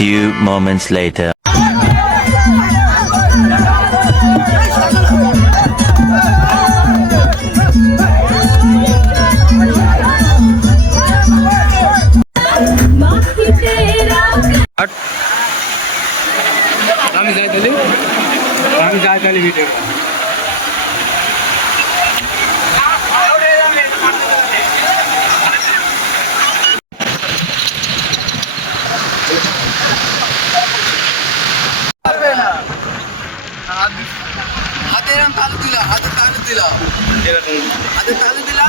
few moments later. আমি যাই তাহলে ভিডিও হাতে এরকম তালু দিলা হাতে তালু দিলা হাতে তালু দিলা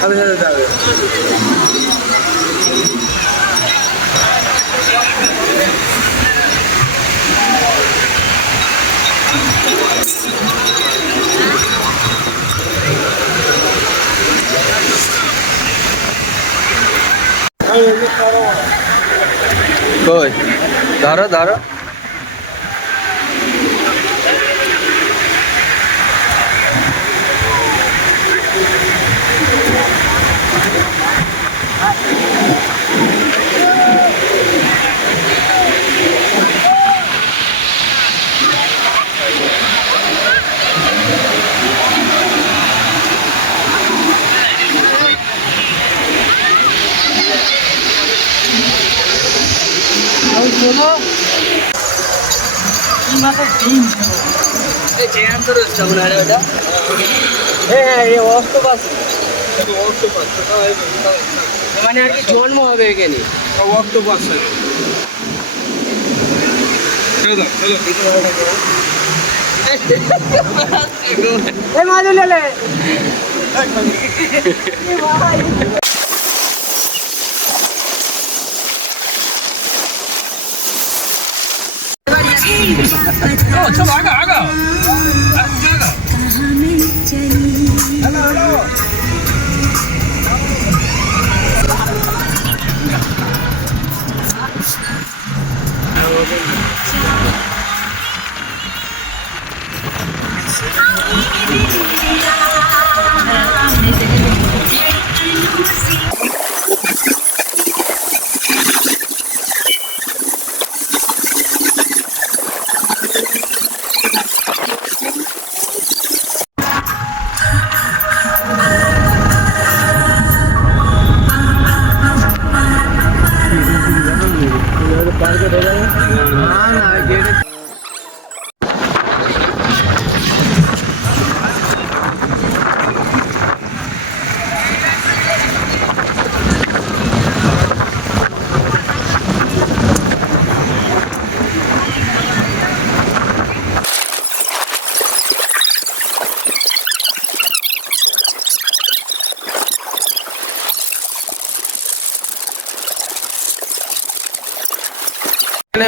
সাথে সাথে যাবে কই ধরো ধরো মানে আর কি জন্ম হবে এখানে অক্টোপাস चलो आगा आगा हेलो हेलो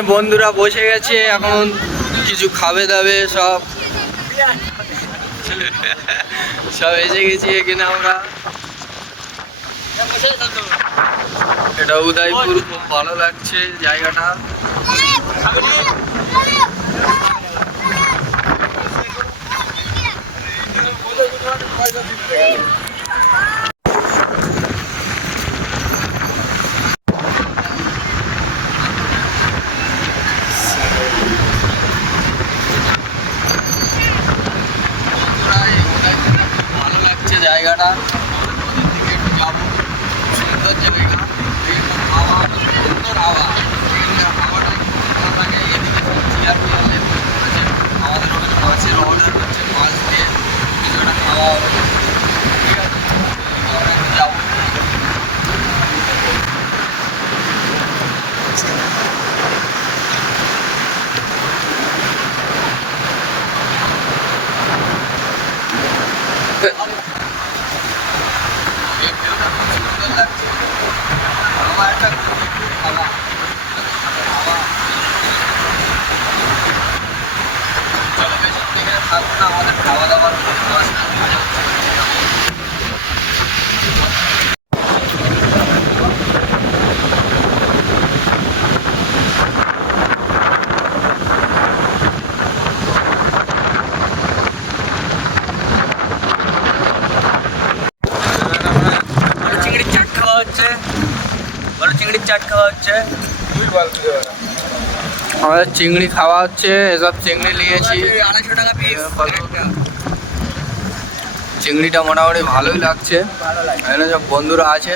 বন্ধুরা বসে গেছে এখন কিছু খাবে দাবে সব সব এসে গেছি এখানে আমরা এটা উদয়পুর, খুব ভালো লাগছে জায়গাটা। ভালো লাগছে জায়গাটা, ওদের দিকে একটু যাবো। সুন্দর জায়গা, হাওয়া, সুন্দর হাওয়া, হাওয়াটা ভালো লাগে। এদিকে চেয়ার পেয়ার লেগে পড়েছে, আমাদের ওখানে মাছের অর্ডার হচ্ছে, মাছ দিয়ে কিছুটা খাওয়া হবে। ঠিক আছে, আমরা এখন যাবো। এই ভিউটা খুব সুন্দর লাগছে। আমার একটা হাওয়া, হাওয়া। চলো বেশি এখানে থাকবো না, আমাদের খাওয়া দাওয়ার মাছ চিংড়ির চাট খাওয়া হচ্ছে, বড় চিংড়ির চাট খাওয়া হচ্ছে। আমাদের চিংড়ি খাওয়া হচ্ছে, এসব চিংড়ি নিয়েছি 250 টাকা পিস। চিংড়িটা মোটামুটি ভালোই লাগছে, এখানে সব বন্ধুরা আছে,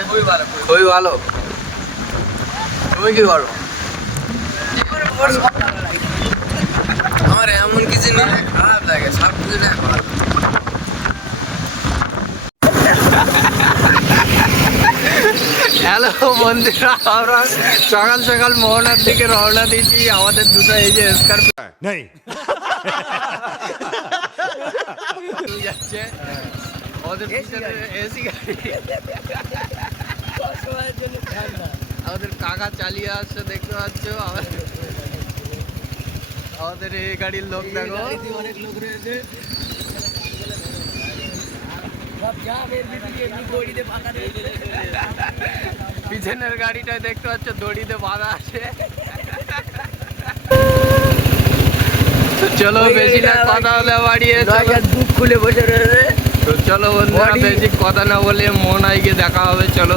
খুবই ভালো। তুমি কি করো? আমার এমন কিছু নেই, খারাপ লাগে, সব কিছু না ভালো। হ্যালো বন্ধুরা, আমরা সকাল সকাল মোহনার দিকে রওনা দিয়েছি। আমাদের দুটো এই যে স্করপিও যাচ্ছে, আমাদের পিছনে এসি গাড়ি, আমাদের কাকা চালিয়ে আসছে, দেখতে পাচ্ছ। আমাদের এই গাড়ির লোক দেখো, অনেক লোক রয়েছে। পিছনের গাড়িটা দেখতে পাচ্ছ, দড়িতে বাঁধা আছে। চলো বেশি না কথা হলে বাড়িয়ে বুক খুলে বসে রয়েছে। তো চলো বন্ধুরা, বেশি কথা না বলে মোহনায় গিয়ে দেখা হবে। চলো,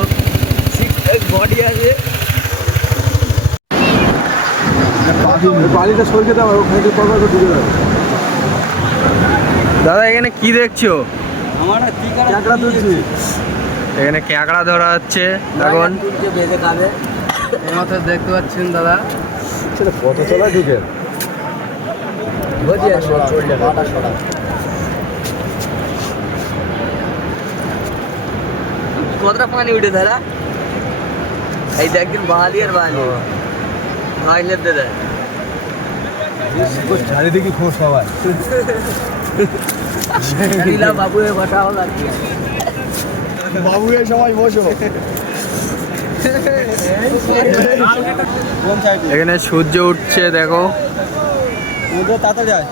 বডি আছে, দাদা এখানে কি দেখছো? এখানে ক্যাঁকড়া ধরা হচ্ছে এখন, এই মতো দেখতে পাচ্ছেন দাদা। কত চলা ঢুকে কতটা পানি উঠে দাদা, এই একদিন বালি আর বালি মাছ লেপতে দেয় চারিদিকে খোঁজ সবাই। বাবু বসা হল আর কি, বাবু সবাই বসো। এখানে সূর্য উঠছে দেখো, তাড়াতাড়ি যায়।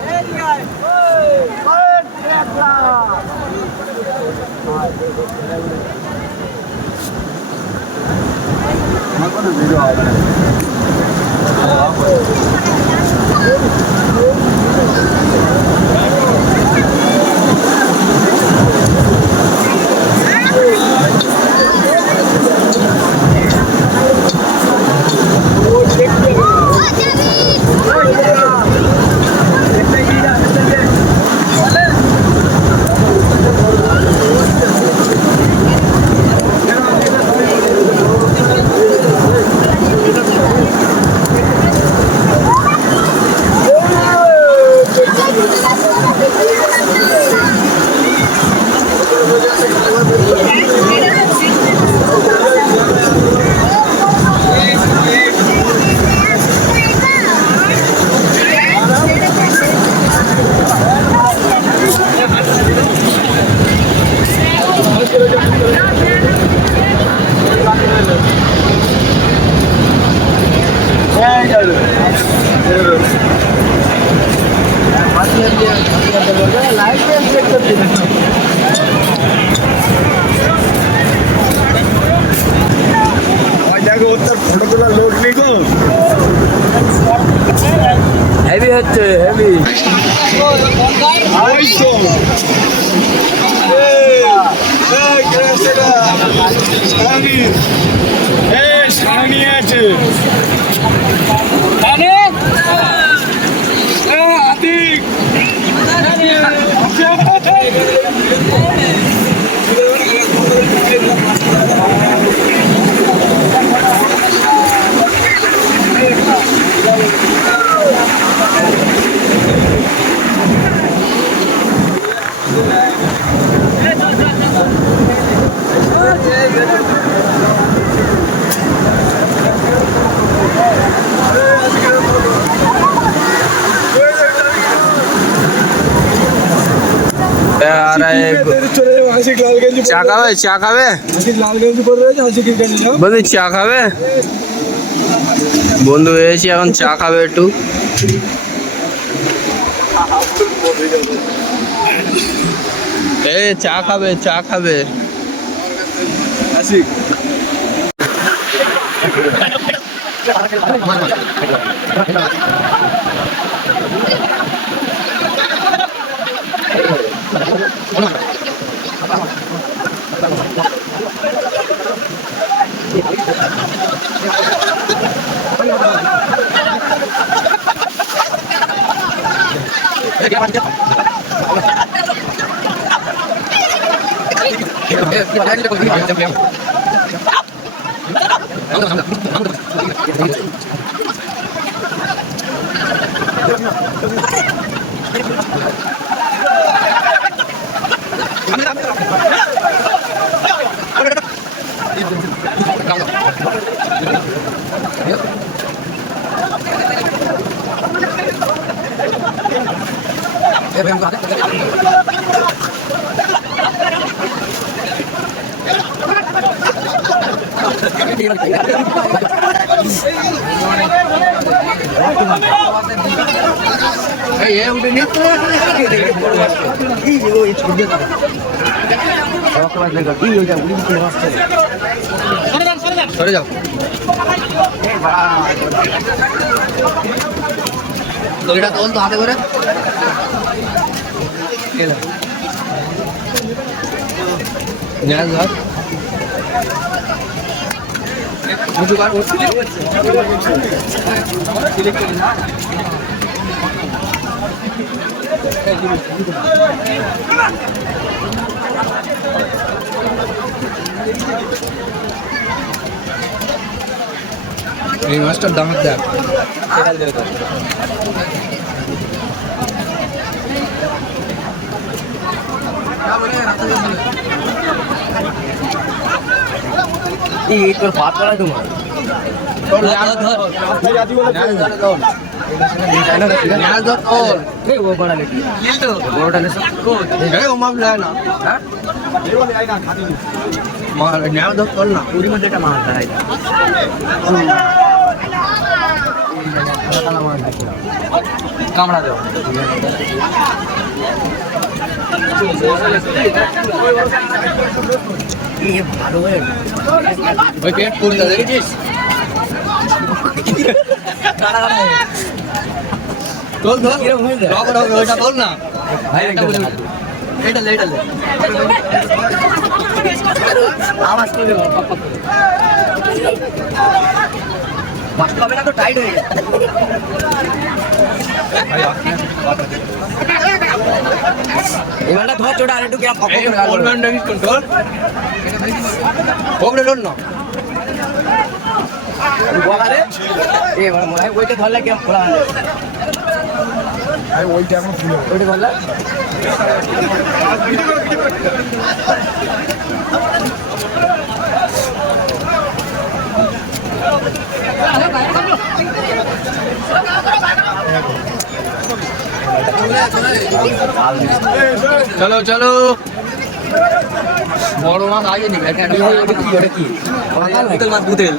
হেভি হচ্ছে হেভি। চা খাবে চা খাবে বন্ধু চা খাবে বন্ধু এসেছি এখন চা খাবে একটু চা খাবে চা খাবে সরে যাও দড়িটা তোল তো হাতে করে ধর এই মাছটার দাম দেখ তোর ভাত করা তোমার কামড়া দেব ভালো হয়ে ওই পেট পুরি দেখেছিস তোল ধর ওইটা তোল না ভাই এটা আওয়াজ করবে মাছটা হবে না তো টাইট হয়ে গেছে এবারটা ধর চোটা আর একটু গ্যাপ কন্ট্রোল ওপরে লোন না বলারে এবার মনে হয় ওইটা ধরলে গ্যাপ খোলা হবে আরে ওইটা এখন খুলে ওইটা ধরলে চলো চলো বড় মাছ আগে নিবে কি মাছ বুতেল